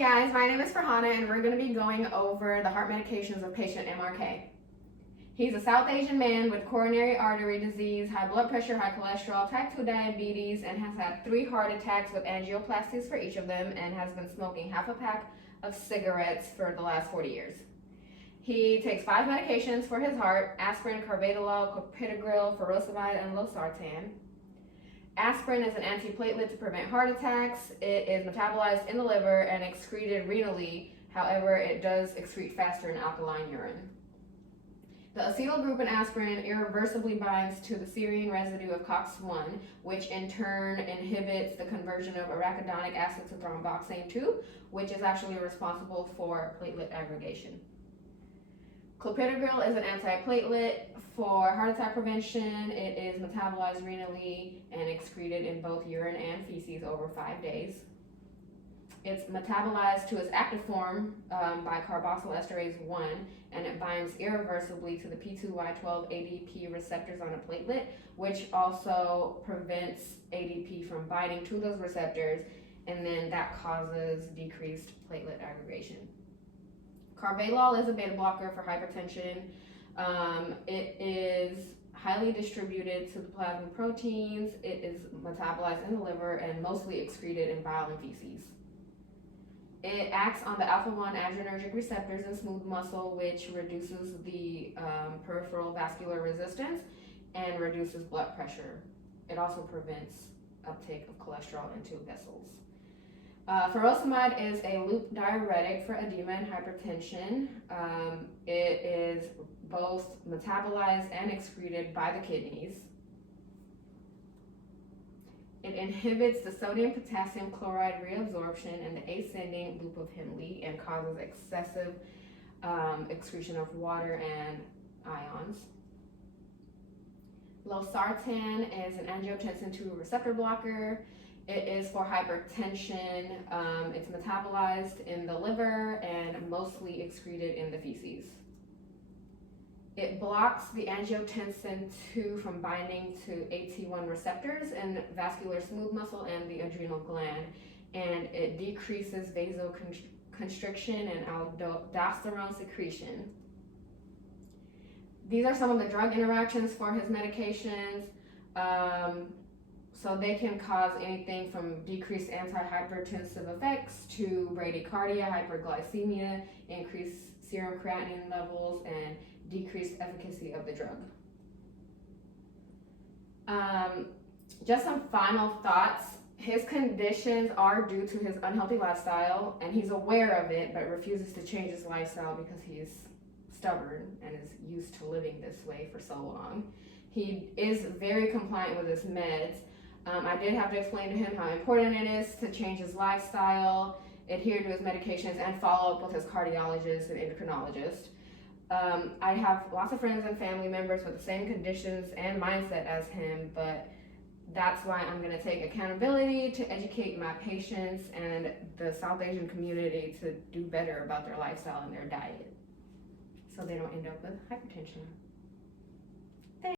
Hey guys, my name is Farhana and we're going to be going over the heart medications of patient MRK. He's a South Asian man with coronary artery disease, high blood pressure, high cholesterol, type 2 diabetes, and has had 3 heart attacks with angioplasties for each of them, and has been smoking half a pack of cigarettes for the last 40 years. He takes 5 medications for his heart: aspirin, carvedilol, clopidogrel, furosemide, and losartan. Aspirin is an antiplatelet to prevent heart attacks. It is metabolized in the liver and excreted renally. However, it does excrete faster in alkaline urine. The acetyl group in aspirin irreversibly binds to the serine residue of COX-1, which in turn inhibits the conversion of arachidonic acid to thromboxane 2, which is actually responsible for platelet aggregation. Clopidogrel is an antiplatelet for heart attack prevention. It is metabolized renally and excreted in both urine and feces over 5 days. It's metabolized to its active form by carboxylesterase 1, and it binds irreversibly to the P2Y12 ADP receptors on a platelet, which also prevents ADP from binding to those receptors, and then that causes decreased platelet aggregation. Carvedilol is a beta blocker for hypertension. It is highly distributed to the plasma proteins. It is metabolized in the liver and mostly excreted in bile and feces. It acts on the alpha-1 adrenergic receptors in smooth muscle, which reduces the peripheral vascular resistance and reduces blood pressure. It also prevents uptake of cholesterol into vessels. Furosemide is a loop diuretic for edema and hypertension. It is both metabolized and excreted by the kidneys. It inhibits the sodium-potassium chloride reabsorption in the ascending loop of Henle and causes excessive excretion of water and ions. Losartan is an angiotensin II receptor blocker. It is for hypertension. It's metabolized in the liver and mostly excreted in the feces. It blocks the angiotensin II from binding to AT1 receptors in vascular smooth muscle and the adrenal gland, and it decreases vasoconstriction and aldosterone secretion. These are some of the drug interactions for his medications. So they can cause anything from decreased antihypertensive effects to bradycardia, hyperglycemia, increased serum creatinine levels, and decreased efficacy of the drug. Just some final thoughts. His conditions are due to his unhealthy lifestyle, and he's aware of it, but refuses to change his lifestyle because he's stubborn and is used to living this way for so long. He is very compliant with his meds. I did have to explain to him how important it is to change his lifestyle, adhere to his medications, and follow up with his cardiologist and endocrinologist. I have lots of friends and family members with the same conditions and mindset as him, but that's why I'm going to take accountability to educate my patients and the South Asian community to do better about their lifestyle and their diet so they don't end up with hypertension.